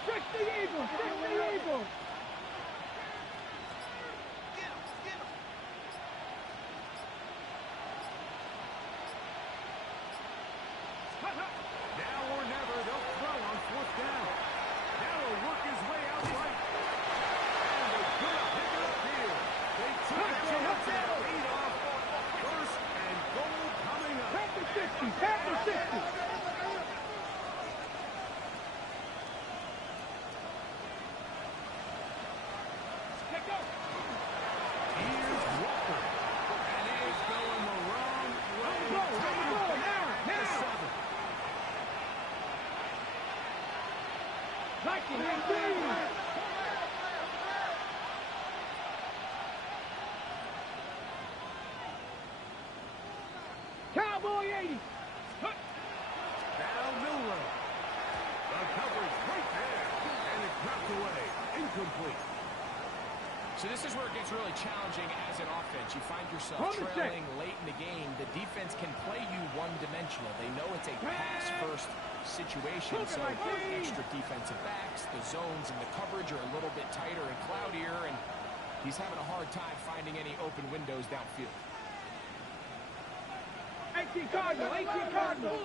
Trick the Eagles! Trick the Eagles! Now or never, they'll throw on fourth down. Now he'll work his way out right. And they're going to pick it up here. They took a chance and lead off. First and goal coming up. Pack the 60! Pack the 60! Here's Walker. And he's going the wrong way. Now! Like it, Cowboy 80! Now Miller. The coverage right there. And it's knocked away. Incomplete. So this is where it gets really challenging as an offense. You find yourself On the trailing late in the game. The defense can play you one-dimensional. They know it's a pass-first situation, so extra defensive backs, the zones and the coverage are a little bit tighter and cloudier, and he's having a hard time finding any open windows downfield. 18 Cardinal! 18 Cardinal!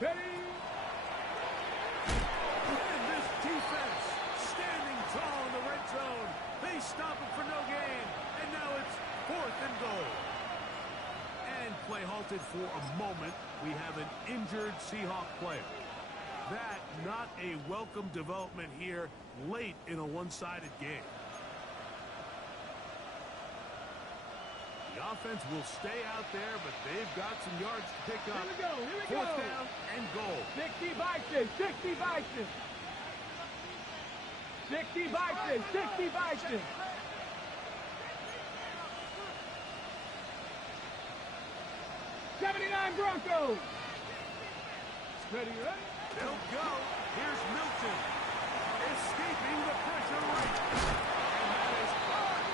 Steady! And this defense standing tall in the red zone. They stop it for no gain. And now it's fourth and goal. And play halted for a moment. We have an injured Seahawk player. That not a welcome development here late in a one-sided game. The offense will stay out there, but they've got some yards to pick up. Here we go! Fourth down and goal. 60 Bison! 60 Bison! 60 Bison! 60 Bison! '79 Broncos! Ready, ready? They'll go. Here's Milton. Escaping the pressure right. And that is hard.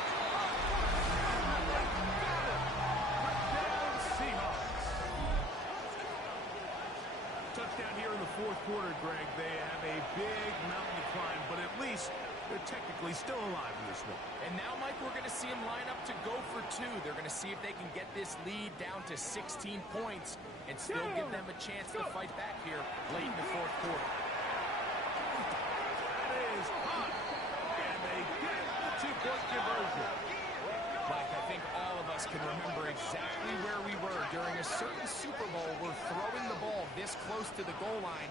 Touchdown Seahawks. Touchdown here in the fourth quarter, Greg. They have a big mountain to climb, but at least they're technically still alive in this one. And now, Mike, we're going to see them line up to go for two. They're going to see if they can get this lead down to 16 points and still give them a chance to fight back here late in the fourth quarter. That is hot. And they get the two-point conversion. Mike, I think all of us can remember exactly where we were during a certain Super Bowl where throwing the ball this close to the goal line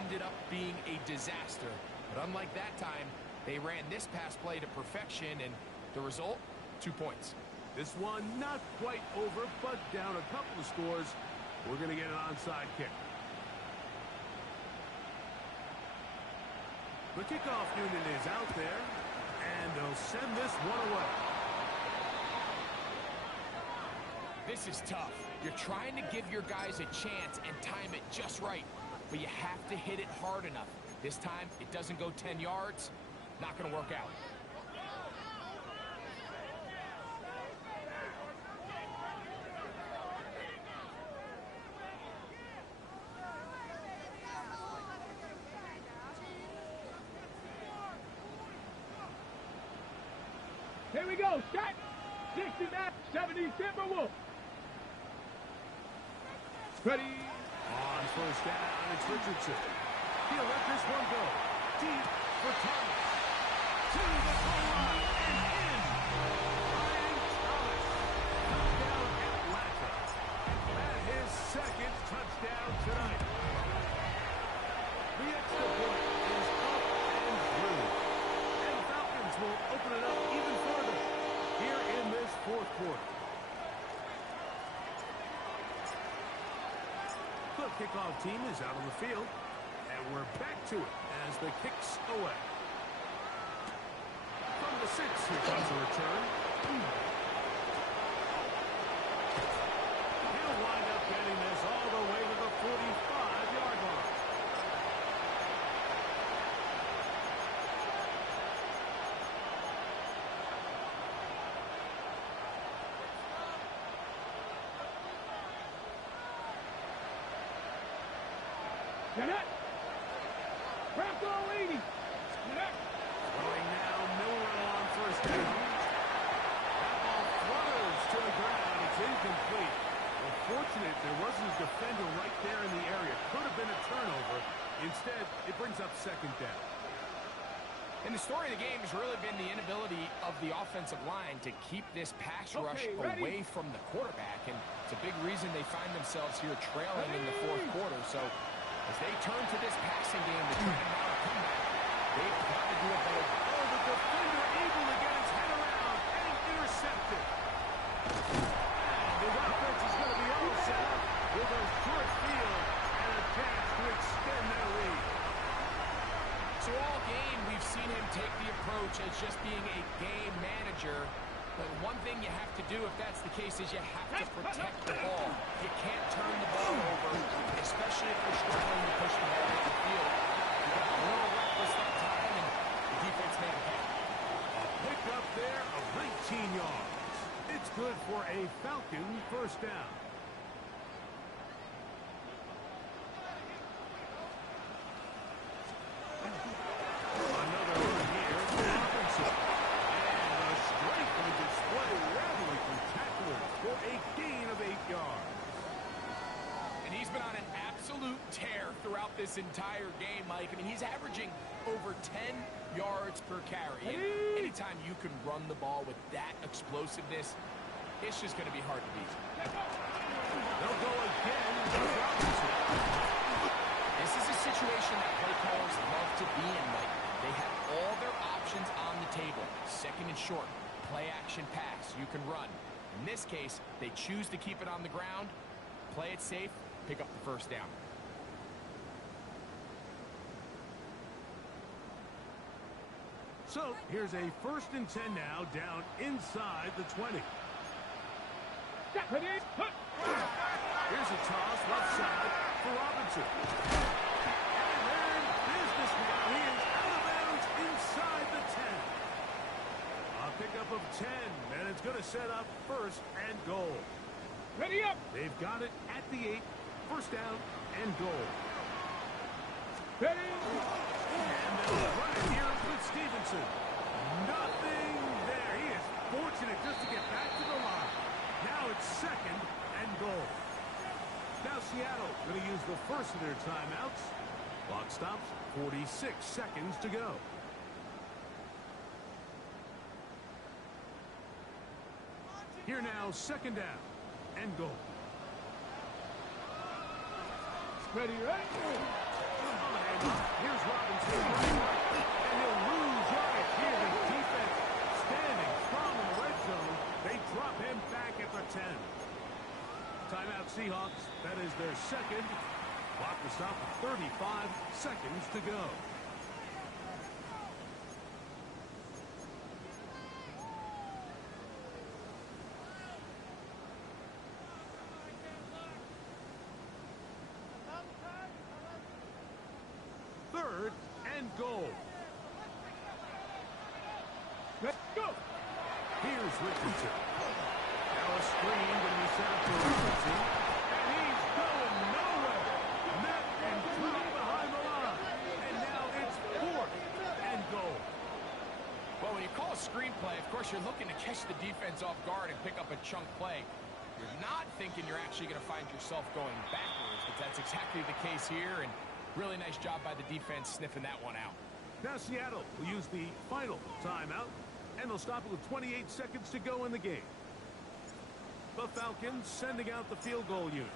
ended up being a disaster. But unlike that time, they ran this pass play to perfection, and the result, 2 points. This one not quite over, but down a couple of scores. We're going to get an onside kick. The kickoff unit is out there, and they'll send this one away. This is tough. You're trying to give your guys a chance and time it just right, but you have to hit it hard enough. This time, it doesn't go 10 yards. Not going to work out. Here we go, shot! 69, 70 Timberwolves! Ready? On first down, it's Richardson. He'll let this one go. Deep for Thomas. To the goal line and in. Ryan Thomas. Touchdown Atlanta. And his second touchdown tonight. The extra point is up and through. And the Falcons will open it up even further here in this fourth quarter. The kickoff team is out on the field. And we're back to it as the kick's away. From the 6, here comes a return. He'll Connect. Craft all 80. Connect. Throwing now, Miller on first down. That ball flutters to the ground. It's incomplete. Well, fortunate there wasn't a defender right there in the area. Could have been a turnover. Instead, it brings up second down. And the story of the game has really been the inability of the offensive line to keep this pass rush away from the quarterback. And it's a big reason they find themselves here trailing in the fourth quarter. So as they turn to this passing game to try and mount a comeback, they've got to do a better job. Oh, the defender able to get his head around and intercepted. And the offense is going to be all set up with a short field and a chance to extend their lead. So all game, we've seen him take the approach as just being a game manager. But one thing you have to do, if that's the case, is you have to protect the ball. You can't turn the ball over, especially if you're struggling to push the ball down the field. You got a little reckless that time, and the defense made a pay. A pick up there of 19 yards. It's good for a Falcon first down. Another run here for Robinson. And a strength on display rather spectacular for a gain of 8 yards. And he's been on an absolute tear throughout this entire game, Mike. I mean, he's averaging over 10 yards per carry. And anytime you can run the ball with that explosiveness, it's just going to be hard to beat. They'll go again with Robinson. This is a situation that play callers love to be in, Mike. They have all their options on the table. Second and short, play action pass, you can run. In this case, they choose to keep it on the ground, play it safe, pick up the first down. So here's a 1st and 10 now, down inside the 20. Here's a toss left side for Robinson. And they're in business now. He is out of bounds inside the 10. A pickup of 10, and it's going to set up 1st and goal. Ready up. They've got it at the 8. 1st down and goal. Ready. And they'll run it here with Stevenson. Nothing there. He is fortunate just to get back to the line. Now it's 2nd and goal. Now Seattle going to use the first of their timeouts. Clock stops, 46 seconds to go. Here now, 2nd down and goal. Ready, right? And here's Robinson. And he'll lose yardage here. The defense standing strong in the red zone. They drop him back at the 10. Timeout Seahawks. That is their 2nd. Clock to stop at 35 seconds to go. Third and goal. Let's go. Here's Richardson. Now a screen going to be set up for Richardson. And he's going nowhere. Met and dropped behind the line. And now it's 4th and goal. Well, when you call a screenplay, of course, you're looking to catch the defense off guard and pick up a chunk play. You're not thinking you're actually going to find yourself going backwards, but that's exactly the case here, and really nice job by the defense sniffing that one out. Now Seattle will use the final timeout, and they'll stop it with 28 seconds to go in the game. The Falcons sending out the field goal unit.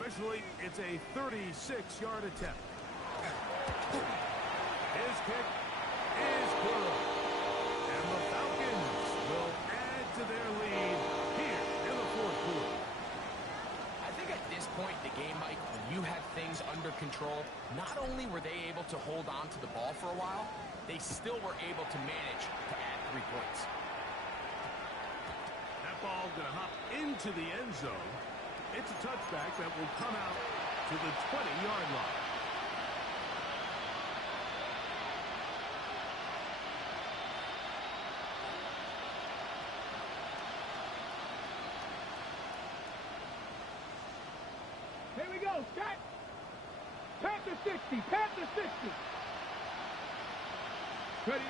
Officially, it's a 36-yard attempt. His kick is good. And the Falcons will add to their lead here in the 4th quarter. I think at this point in the game, Mike, when you had things under control, not only were they able to hold on to the ball for a while, they still were able to manage to add 3 points. That ball going to hop into the end zone. It's a touchback that will come out to the 20-yard line. Here we go. Set. Set. Panther 60. Panther 60. Ready.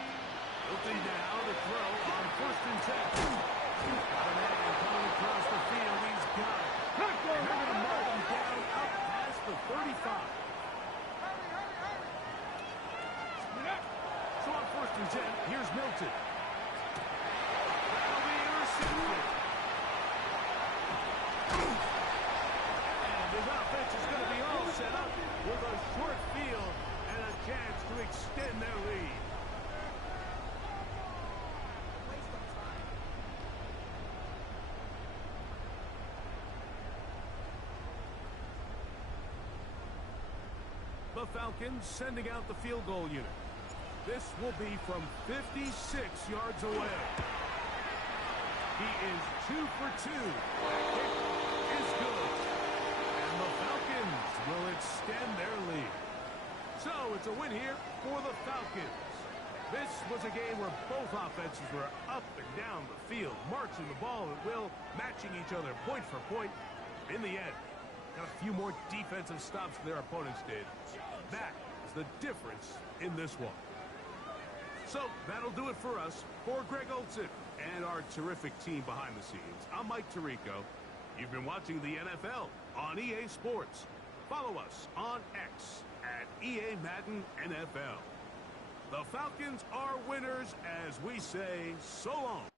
Looking down to throw on 1st and 10. Got a man coming across the field. He's got it. Hot And they're going to mark him down up past the 35. So on 1st and 10, here's Milton. That'll be intercepted. And his offense is going to be all set up with a short field and a chance to extend their lead. The Falcons sending out the field goal unit. This will be from 56 yards away. He is 2 for 2. It is good. And the Falcons will extend their lead. So it's a win here for the Falcons. This was a game where both offenses were up and down the field, marching the ball at will, matching each other point for point. In the end, got a few more defensive stops than their opponents did. That is the difference in this one. So that'll do it for us. For Greg Olsen and our terrific team behind the scenes, I'm Mike Tirico. You've been watching the NFL on EA Sports. Follow us on X at EA Madden NFL. The Falcons are winners as we say so long.